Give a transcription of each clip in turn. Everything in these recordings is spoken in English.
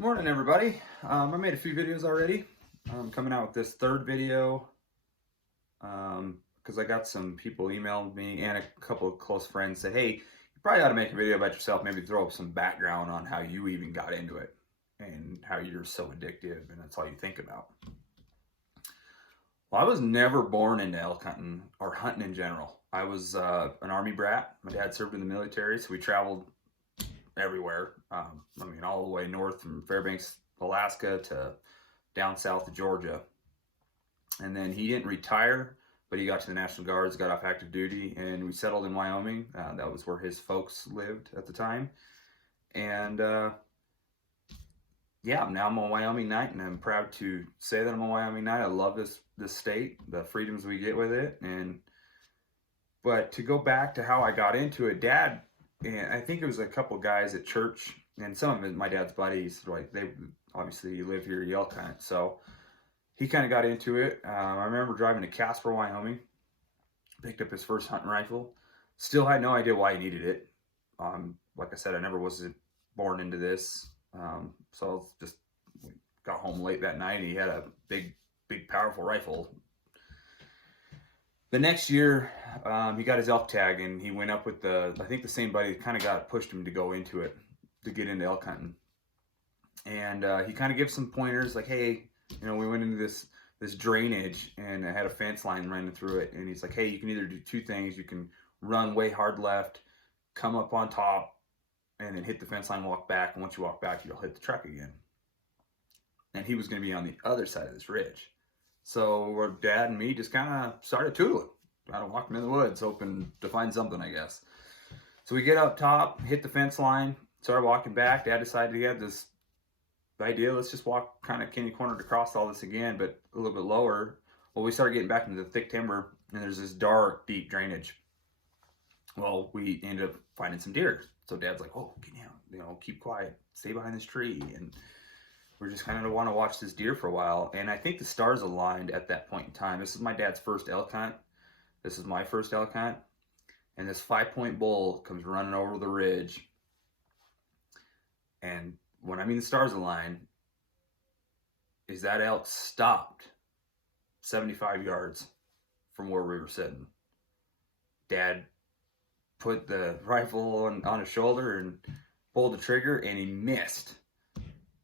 Morning, everybody. I made a few videos already. I'm coming out with this third video because I got some people emailed me and a couple of close friends said, "Hey, you probably ought to make a video about yourself. Maybe throw up some background on how you even got into it and how you're so addictive, and that's all you think about." Well, I was never born into elk hunting or hunting in general. I was an Army brat. My dad served in the military, so we traveled everywhere. All the way north from Fairbanks, Alaska to down south to Georgia. And then he didn't retire, but he got to the National Guards, got off active duty, and we settled in Wyoming. That was where his folks lived at the time. And yeah, now I'm a Wyoming Knight, and I'm proud to say that I'm a Wyoming Knight. I love this state, the freedoms we get with it. But to go back to how I got into it, Dad, and I think it was a couple guys at church, and some of it, my dad's buddies, like they obviously live here, you elk hunt, so he kind of got into it. I remember driving to Casper, Wyoming, picked up his first hunting rifle. Still had no idea why he needed it. Like I said, I never was born into this, so just got home late that night. And he had a big, powerful rifle. The next year, he got his elk tag, and he went up with I think the same buddy kind of pushed him to go into it, to get into elk hunting. And he kind of gives some pointers, like, hey, we went into this drainage, and it had a fence line running through it. And he's like, hey, you can either do two things. You can run way hard left, come up on top, and then hit the fence line, walk back. And once you walk back, you'll hit the truck again. And he was going to be on the other side of this ridge. So Dad and me just kind of started tootling. Kind of walking in the woods, hoping to find something, I guess. So we get up top, hit the fence line, started walking back. Dad decided he had this idea, let's just walk kind of candy cornered across all this again, but a little bit lower. Well, we started getting back into the thick timber, and there's this dark, deep drainage. Well, we ended up finding some deer. So Dad's like, oh, get down, keep quiet, stay behind this tree. And we're just kind of want to watch this deer for a while. And I think the stars aligned at that point in time. This is my dad's first elk hunt. This is my first elk hunt. And this 5-point bull comes running over the ridge. And when I mean the stars aligned, is that elk stopped 75 yards from where we were sitting. Dad put the rifle on his shoulder and pulled the trigger, and he missed.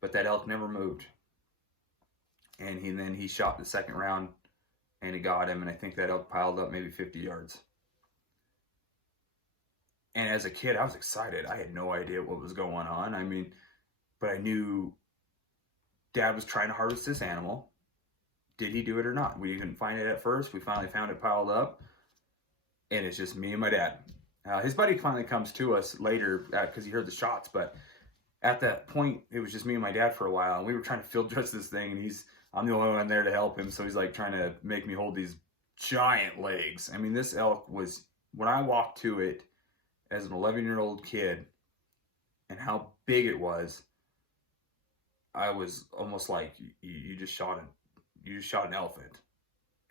But that elk never moved. And then he shot the second round, and he got him, and I think that elk piled up maybe 50 yards. And as a kid, I was excited. I had no idea what was going on. But I knew Dad was trying to harvest this animal. Did he do it or not? We didn't find it at first. We finally found it piled up, and it's just me and my dad. His buddy finally comes to us later because he heard the shots, but at that point, it was just me and my dad for a while, and we were trying to field dress this thing, and I'm the only one there to help him, so he's like trying to make me hold these giant legs. This elk was, when I walked to it as an 11-year-old kid, and how big it was, I was almost like, you just shot an elephant,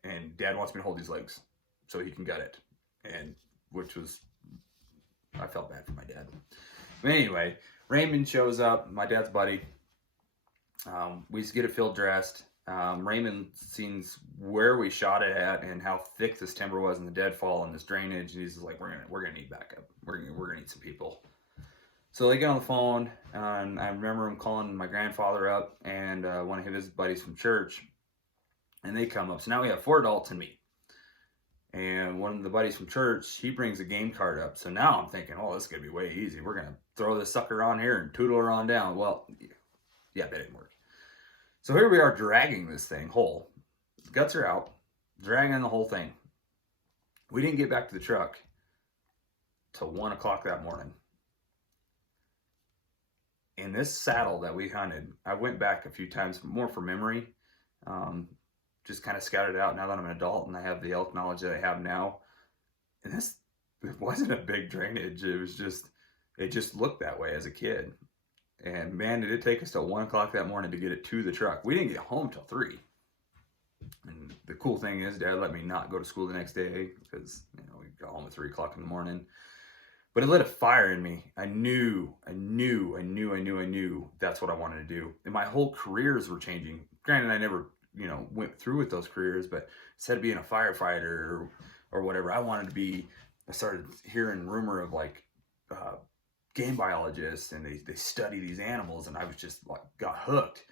and Dad wants me to hold these legs so he can gut it, and I felt bad for my dad. But anyway, Raymond shows up, my dad's buddy. We just get it field dressed. Raymond sees where we shot it at and how thick this timber was in the deadfall and this drainage, and he's like, we're gonna need backup. We're gonna need some people. So they get on the phone, and I remember him calling my grandfather up and one of his buddies from church, and they come up. So now we have 4 adults and me. And one of the buddies from church, he brings a game card up. So now I'm thinking, oh, this is going to be way easy. We're going to throw this sucker on here and tootle her on down. Well, yeah, that didn't work. So here we are dragging this thing whole. The guts are out, dragging the whole thing. We didn't get back to the truck till 1 o'clock that morning. In this saddle that we hunted, I went back a few times, more for memory. Just kind of scouted it out now that I'm an adult and I have the elk knowledge that I have now. And it wasn't a big drainage. It just looked that way as a kid. And man, did it take us till 1 o'clock that morning to get it to the truck. We didn't get home till 3. And the cool thing is, Dad let me not go to school the next day because we got home at 3 o'clock in the morning. but it lit a fire in me. I knew that's what I wanted to do. And my whole careers were changing. Granted, I never, went through with those careers, but instead of being a firefighter or whatever, I started hearing rumor of like uh, game biologists, and they study these animals, and I was just like got hooked.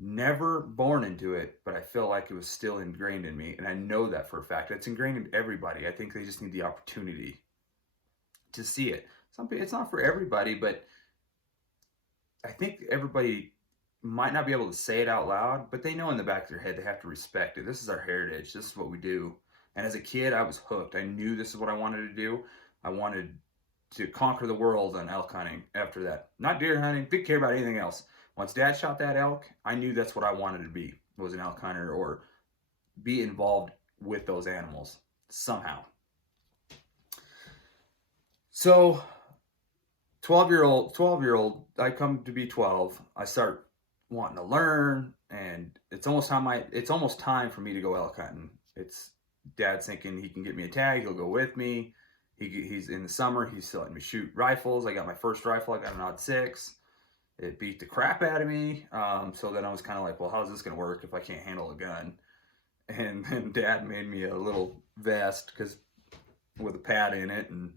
Never born into it, but I feel like it was still ingrained in me, and I know that for a fact. It's ingrained in everybody. I think they just need the opportunity to see it. It's not for everybody, but I think everybody might not be able to say it out loud, but they know in the back of their head they have to respect it. This is our heritage. This is what we do. And as a kid, I was hooked. I knew this is what I wanted to do. I wanted to conquer the world on elk hunting after that. Not deer hunting, didn't care about anything else. Once Dad shot that elk, I knew that's what I wanted to be, was an elk hunter or be involved with those animals somehow. So 12-year-old, I come to be 12. I start wanting to learn, and it's almost time for me to go elk hunting. It's Dad's thinking he can get me a tag, he'll go with me. He's in the summer, he's still letting me shoot rifles. I got my first rifle, I got an odd 6. It beat the crap out of me. So then I was kind of like, well, how's this gonna work if I can't handle a gun? And then Dad made me a little vest with a pad in it, and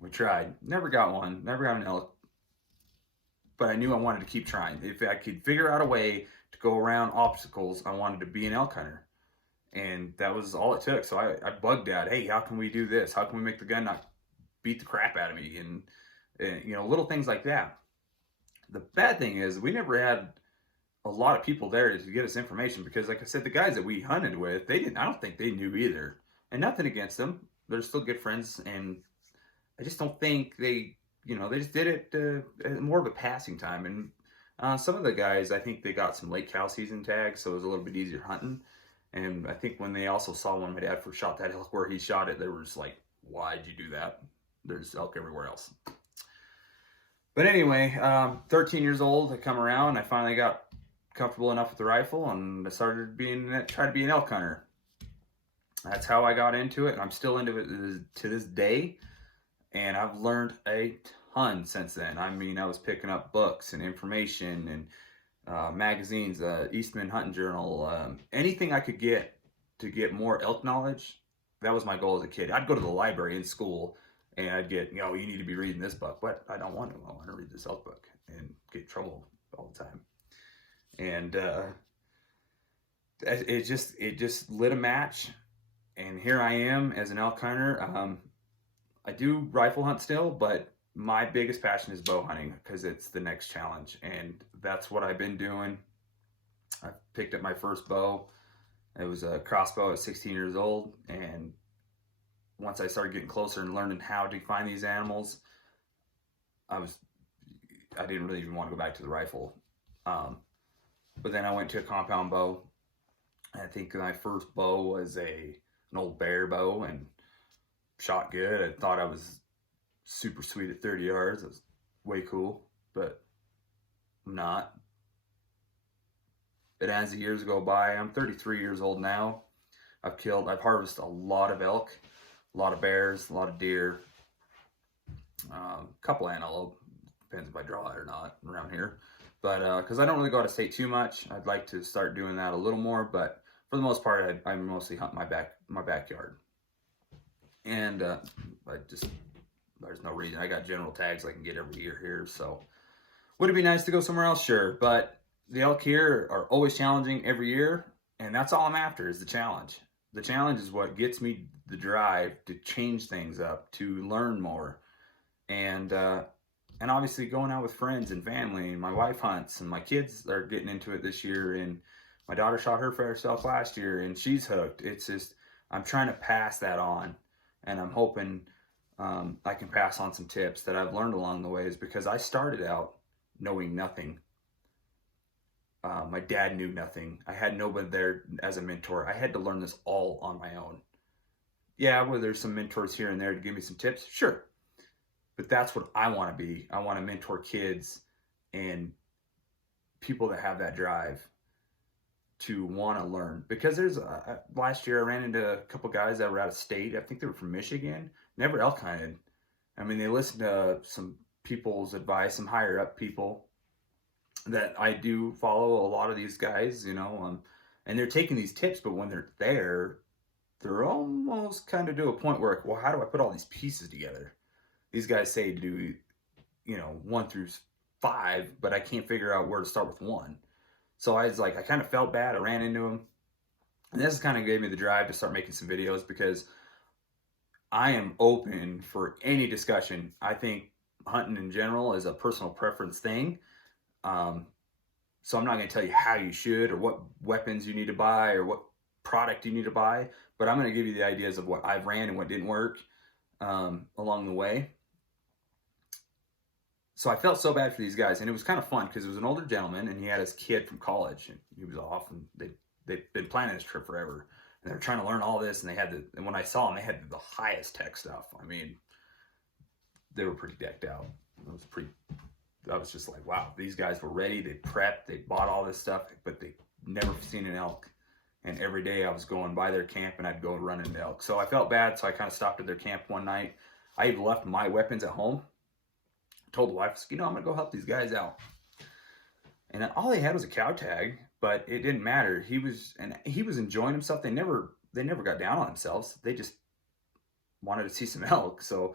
we tried. Never got one. Never got an elk. But I knew I wanted to keep trying. If I could figure out a way to go around obstacles, I wanted to be an elk hunter. And that was all it took. So I bugged Dad, hey, how can we do this? How can we make the gun not beat the crap out of me? And little things like that. The bad thing is we never had a lot of people there to get us information because, like I said, the guys that we hunted with, I don't think they knew either. And nothing against them. They're still good friends, and I just don't think they just did it more of a passing time. And some of the guys, I think they got some late cow season tags, so it was a little bit easier hunting. And I think when they also saw when my dad first shot that elk where he shot it, they were just like, why'd you do that? There's elk everywhere else. But anyway, 13 years old, I come around, I finally got comfortable enough with the rifle, and I started try to be an elk hunter. That's how I got into it, and I'm still into it to this day. And I've learned a ton since then. I mean, I was picking up books and information and magazines, Eastman Hunting Journal, anything I could get to get more elk knowledge. That was my goal as a kid. I'd go to the library in school and I'd get, you need to be reading this book, but I don't want to. I want to read this elk book and get in trouble all the time. And it just lit a match. And here I am as an elk hunter. I do rifle hunt still, but my biggest passion is bow hunting because it's the next challenge, and that's what I've been doing. I picked up my first bow. It was a crossbow at 16 years old, and once I started getting closer and learning how to find these animals, I didn't really even want to go back to the rifle. But then I went to a compound bow. I think my first bow was an old bear bow, and shot good. I thought I was super sweet at 30 yards. It was way cool, but I'm not. But as the years go by, I'm 33 years old now. I've harvested a lot of elk, a lot of bears, a lot of deer, a couple antelope. Depends if I draw it or not around here. But because I don't really go out of state too much, I'd like to start doing that a little more. But for the most part, I mostly hunt my backyard. And there's no reason. I got general tags I can get every year here. So would it be nice to go somewhere else? Sure. But the elk here are always challenging every year. And that's all I'm after is the challenge. The challenge is what gets me the drive to change things up, to learn more. And obviously going out with friends and family, and my wife hunts, and my kids are getting into it this year. And my daughter shot her first elk last year, and she's hooked. It's just, I'm trying to pass that on. And I'm hoping I can pass on some tips that I've learned along the ways, because I started out knowing nothing. My dad knew nothing. I had nobody there as a mentor. I had to learn this all on my own. Yeah, well, there's some mentors here and there to give me some tips. Sure. But that's what I want to be. I want to mentor kids and people that have that drive to want to learn. Because there's last year I ran into a couple guys that were out of state. I think they were from Michigan, never elk hunted, I mean, they listen to some people's advice, some higher up people that I do follow. A lot of these guys, and they're taking these tips, but when they're there, they're almost kind of to a point where, well, how do I put all these pieces together? These guys say to do, 1 through 5, but I can't figure out where to start with 1. So I was like, I kind of felt bad. I ran into him. And this kind of gave me the drive to start making some videos because I am open for any discussion. I think hunting in general is a personal preference thing. Um, so I'm not going to tell you how you should or what weapons you need to buy or what product you need to buy, but I'm going to give you the ideas of what I've ran and what didn't work along the way. So I felt so bad for these guys, and it was kind of fun because it was an older gentleman, and he had his kid from college, and he was off, and they've been planning this trip forever, and they're trying to learn all this, and and when I saw them, they had the highest tech stuff. I mean, they were pretty decked out. I was just like, wow, these guys were ready. They prepped, they bought all this stuff, but they never seen an elk. And every day I was going by their camp and I'd go run into elk. So I felt bad, so I kind of stopped at their camp one night. I even left my weapons at home. Told the wife, I'm gonna go help these guys out. And all they had was a cow tag, but it didn't matter. He was enjoying himself. They never got down on themselves. They just wanted to see some elk. So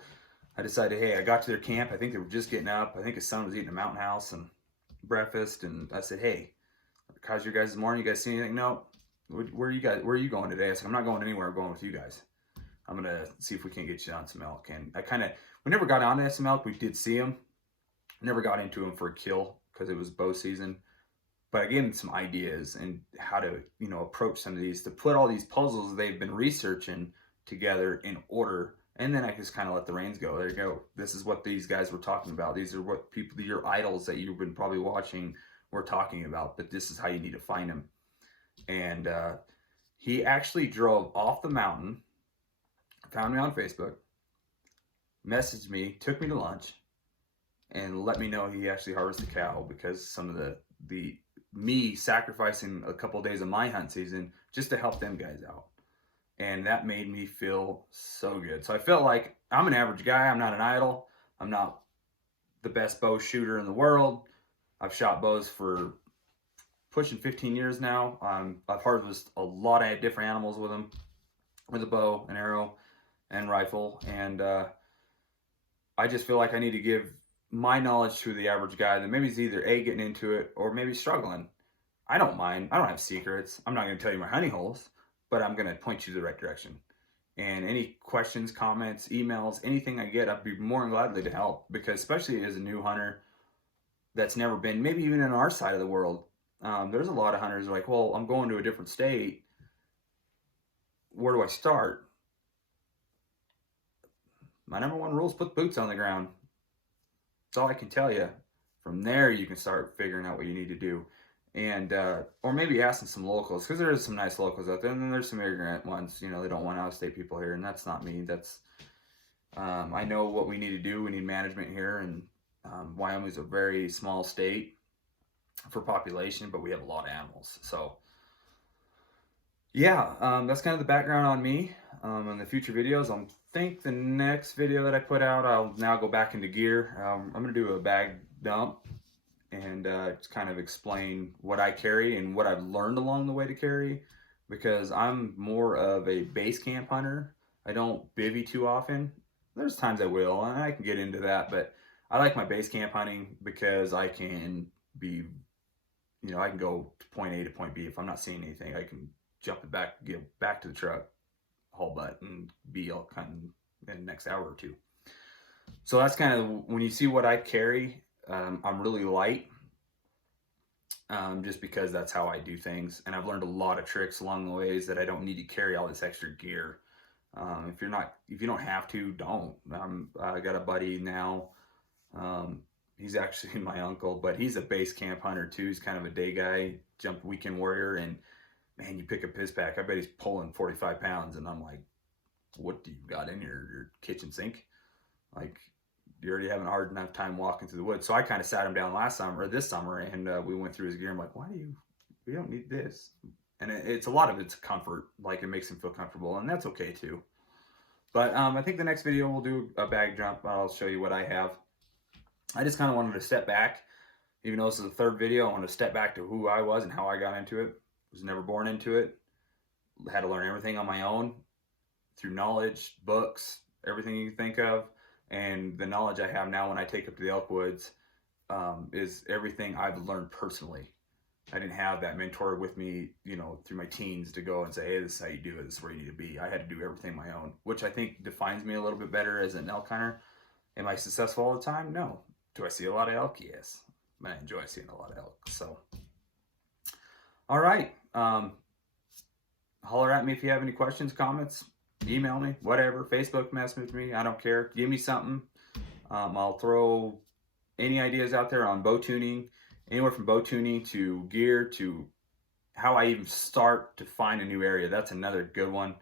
I decided, hey, I got to their camp. I think they were just getting up. I think his son was eating a mountain house and breakfast. And I said, hey, how's your guys' morning? You guys see anything? No. Where are you going today? I said, I'm not going anywhere. I'm going with you guys. I'm going to see if we can get you on some elk. And we never got on to some elk. We did see them. Never got into them for a kill because it was bow season. But I gave them some ideas and how to, approach some of these, to put all these puzzles they've been researching together in order. And then I just kind of let the reins go. There you go. This is what these guys were talking about. These are what your idols that you've been probably watching were talking about. But this is how you need to find them. And he actually drove off the mountain, found me on Facebook, messaged me, took me to lunch, and let me know he actually harvested a cow because some of the me sacrificing a couple of days of my hunt season just to help them guys out. And that made me feel so good. So I felt like I'm an average guy. I'm not an idol. I'm not the best bow shooter in the world. I've shot bows for pushing 15 years now. I've harvested a lot of different animals with them, with a bow, an arrow, and rifle. And I just feel like I need to give my knowledge to the average guy that maybe is either A, getting into it, or maybe struggling. I don't mind. I don't have secrets. I'm not going to tell you my honey holes, but I'm going to point you the right direction. And any questions, comments, emails, anything I get, I'd be more than gladly to help. Because especially as a new hunter that's never been, maybe even in our side of the world, there's a lot of hunters like, well, I'm going to a different state. Where do I start? My number one rule is put boots on the ground. That's all I can tell you. From there, you can start figuring out what you need to do. And, or maybe asking some locals, because there is some nice locals out there, and then there's some ignorant ones, they don't want out-of-state people here, and that's not me. That's, I know what we need to do. We need management here, and Wyoming's a very small state for population, but we have a lot of animals. So, yeah, that's kind of the background on me. In the future videos, I think the next video that I put out, I'll now go back into gear. I'm going to do a bag dump and just kind of explain what I carry and what I've learned along the way to carry, because I'm more of a base camp hunter. I don't bivvy too often. There's times I will, and I can get into that, but I like my base camp hunting because I can be, I can go to point A to point B. If I'm not seeing anything, I can jump it back, get back to the truck, haul butt, and be elk hunting in the next hour or two. So that's kind of, when you see what I carry, I'm really light, just because that's how I do things. And I've learned a lot of tricks along the ways that I don't need to carry all this extra gear. If you don't have to, don't. I got a buddy now. He's actually my uncle, but he's a base camp hunter too. He's kind of a day guy, jump weekend warrior, and man, you pick up his pack, I bet he's pulling 45 pounds. And I'm like, what do you got in your kitchen sink? Like, you're already having a hard enough time walking through the woods. So I kind of sat him down this summer, and we went through his gear. I'm like, we don't need this. And it's a lot of it's comfort. Like, it makes him feel comfortable, and that's okay too. But I think the next video we'll do a bag jump. I'll show you what I have. I just kind of wanted to step back. Even though this is the third video, I wanted to step back to who I was and how I got into it. Was never born into it. Had to learn everything on my own through knowledge, books, everything you think of. And the knowledge I have now when I take up to the elk woods is everything I've learned personally. I didn't have that mentor with me, you know, through my teens to go and say, hey, this is how you do it. This is where you need to be. I had to do everything my own, which I think defines me a little bit better as an elk hunter. Am I successful all the time? No. Do I see a lot of elk? Yes. I enjoy seeing a lot of elk. So, all right. Holler at me if you have any questions, comments, email me, whatever. Facebook message me. I don't care. Give me something. I'll throw any ideas out there on bow tuning, anywhere from bow tuning to gear to how I even start to find a new area. That's another good one,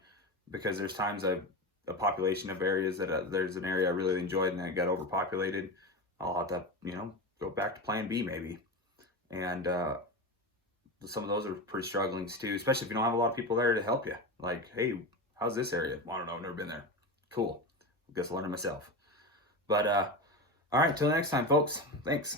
because there's times a population of areas that there's an area I really enjoyed and then it got overpopulated. I'll have to, you know, go back to plan B maybe. And some of those are pretty struggling too, especially if you don't have a lot of people there to help you. Like, hey, how's this area? I don't know, I've never been there. Cool. I guess I'll learn it myself. But all right, till next time, folks. Thanks.